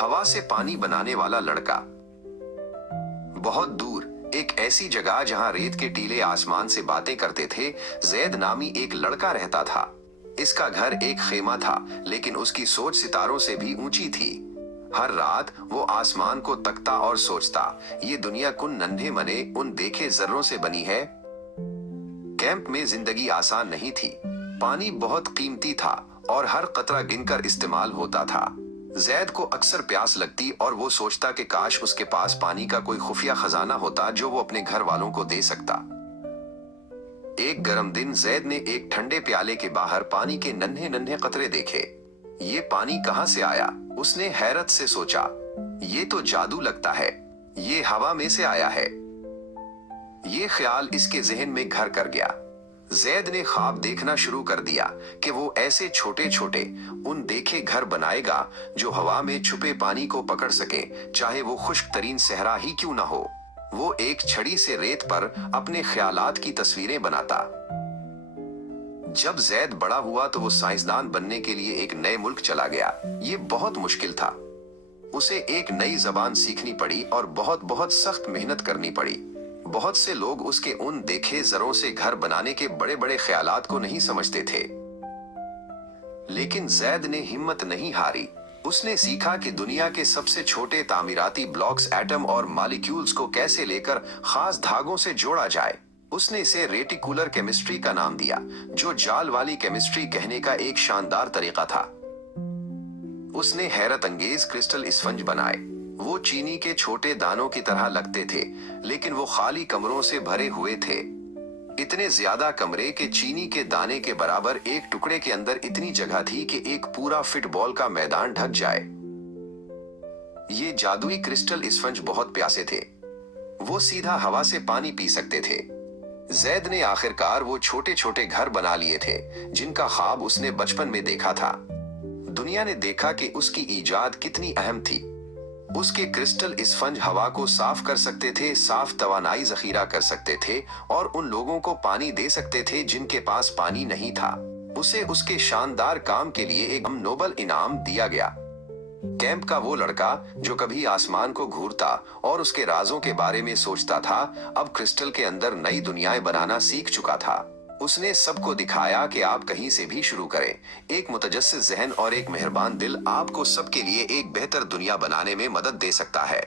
हवा से पानी बनाने वाला लड़का। बहुत दूर एक ऐसी जगह जहां रेत के टीले आसमान से बातें करते थे, जैद नामी एक लड़का रहता था। इसका घर एक खेमा था, लेकिन उसकी सोच सितारों से भी ऊंची थी। हर रात वो आसमान को तकता और सोचता, ये दुनिया कुन नन्हे मने उन देखे जर्रों से बनी है। कैंप में जिंदगी आसान नहीं थी। पानी बहुत कीमती था और हर कतरा गिनकर इस्तेमाल होता था। जैद को अक्सर प्यास लगती और वो सोचता कि काश उसके पास पानी का कोई खुफिया खजाना होता जो वो अपने घर वालों को दे सकता। एक गर्म दिन जैद ने एक ठंडे प्याले के बाहर पानी के नन्हे नन्हे कतरे देखे। ये पानी कहाँ से आया? उसने हैरत से सोचा। ये तो जादू लगता है, ये हवा में से आया है। ये ख्याल इसके जहन में घर कर गया। जैद ने ख्वाब देखना शुरू कर दिया कि वो ऐसे छोटे छोटे उन देखे घर बनाएगा जो हवा में छुपे पानी को पकड़ सके, चाहे वो खुश्क तरीन सहरा ही क्यों ना हो। वो एक छड़ी से रेत पर अपने ख्यालात की तस्वीरें बनाता। जब जैद बड़ा हुआ तो वो साइंसदान बनने के लिए एक नए मुल्क चला गया। ये बहुत मुश्किल था। उसे एक नई जबान सीखनी पड़ी और बहुत बहुत सख्त मेहनत करनी पड़ी। बहुत से लोग उसके उन देखे जरों से घर बनाने के बड़े बड़े ख्यालात को नहीं समझते थे, लेकिन जैद ने हिम्मत नहीं हारी। उसने सीखा कि दुनिया के सबसे छोटे तामीराती ब्लॉक्स, एटम और मॉलिक्यूल्स को कैसे लेकर खास धागों से जोड़ा जाए। उसने इसे रेटिकुलर केमिस्ट्री का नाम दिया, जो जाल वाली केमिस्ट्री कहने का एक शानदार तरीका था। उसने हैरत अंगेज क्रिस्टल स्पंज बनाए। वो चीनी के छोटे दानों की तरह लगते थे, लेकिन वो खाली कमरों से भरे हुए थे। इतने ज्यादा कमरे के चीनी के दाने के बराबर एक टुकड़े के अंदर इतनी जगह थी कि एक पूरा फुटबॉल का मैदान ढक जाए। ये जादुई क्रिस्टल स्पंज बहुत प्यासे थे। वो सीधा हवा से पानी पी सकते थे। जैद ने आखिरकार वो छोटे छोटे घर बना लिए थे जिनका ख्वाब उसने बचपन में देखा था। दुनिया ने देखा कि उसकी ईजाद कितनी अहम थी। उसके क्रिस्टल स्पंज हवा को साफ कर सकते थे, साफ तवानाई जखीरा कर सकते थे और उन लोगों को पानी दे सकते थे जिनके पास पानी नहीं था। उसे उसके शानदार काम के लिए एक नोबल इनाम दिया गया। कैंप का वो लड़का जो कभी आसमान को घूरता और उसके राजों के बारे में सोचता था, अब क्रिस्टल के अंदर नई दुनियाएं बनाना सीख चुका था। उसने सबको दिखाया कि आप कहीं से भी शुरू करें। एक मुतजस्सिस ज़हन और एक मेहरबान दिल आपको सबके लिए एक बेहतर दुनिया बनाने में मदद दे सकता है।